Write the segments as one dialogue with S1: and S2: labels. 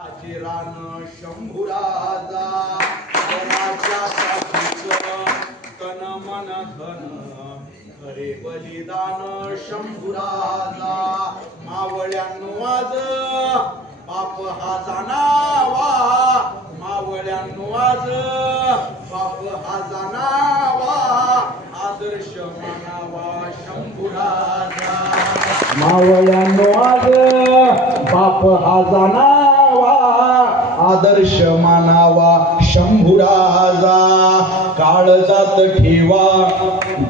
S1: राजे रान शंभुराजा तन मन धन. खरे बलिदान शंभुराजा मावळ्यांवाज बाप हा जाणावा. मावळ्यांवाज बाप हा जाणावा. आदर्श मानावा शंभुराजा. मावळ्यांवाज बाप हा जाणावा आदर्श मानावा शंभुराजा. काळ जात ठेवा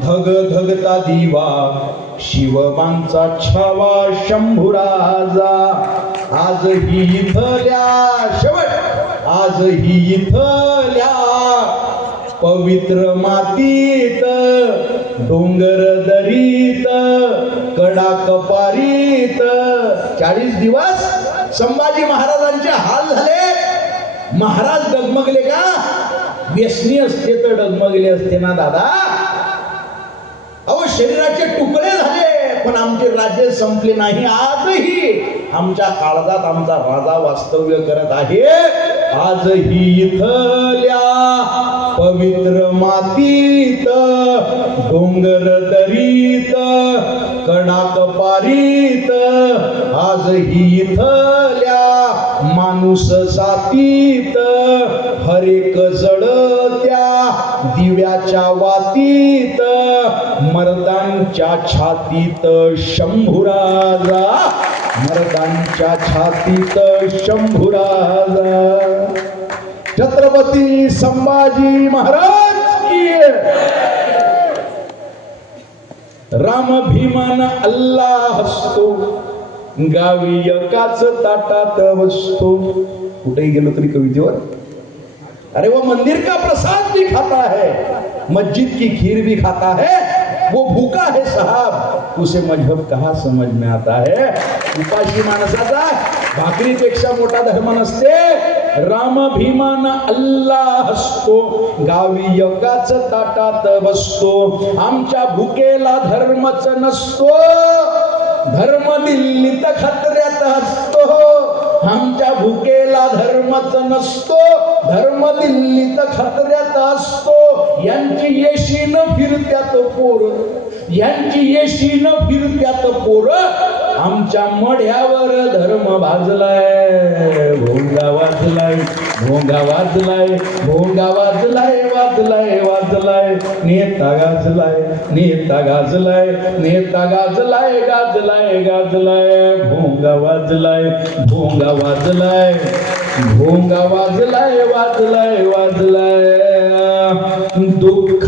S1: धग धगता दिवा. शिवबांचा छावा शंभुराजा. आज ही इथल्या शेवट! आज ही इथल्या पवित्र मातीत डोंगर दरीत कडा कपारीत चाळीस दिवस? संभाजी महाराजांचे हाल झाले. महाराज डगमगले का? व्यसनी असते तर डगमगले असते ना दादा. अहो शरीराचे तुकडे झाले पण आमचे राज्य संपले नाही आजही. आमच्या काळजात आमचा राजा वास्तव्य करत आहे. आजही इथल्या पवित्र मातीत डोंगर दरीत कडाक पारीत. आजही इथल्या माणूस जातीत हरेक जळत्या दिव्याच्या वातीत मर्दांच्या छातीत शंभुराजा मर्दांच्या छातीत शंभुराजा छत्रपती संभाजी महाराज राम भीमान अल्लाह हसतो गावी एकाच ताटात बसतो. कुठेही गेलो तरी कवितेवर अरे वो मंदिर का प्रसाद भी खाता है? मस्जिद की खीर भी खाता है? वो भूखा है साहब उसे मजहब कहा समझ में आता है? उपाशी माणसाचा भाकरीपेक्षा मोठा धर्म नसते राम भीमान अल्लाह असतो गावी योगाच ताटात बसतो. आमच्या भुकेला धर्मच नसतो. धर्म दिल्लीत खत्र्यात असतो आमच्या भुकेला धर्मच नसतो. धर्म दिल्लीत खत्र्यात असतो यांची येशीन फिरत्यात पोर. यांची येशीन फिरत्यात पोर. आमच्या मढ्यावर धर्म भाजलाय. भोंगा वाजलाय भोंगा वाजलाय भोंगा वाजलाय वाजलाय वाजलाय. नेता गाजलाय नेता गाजलाय नेता गाजलाय गाजलाय गाजलाय. भोंगा वाजलाय भोंगा वाजलाय. भोंगा वाजलाय वाजलाय वाजलाय. दुःख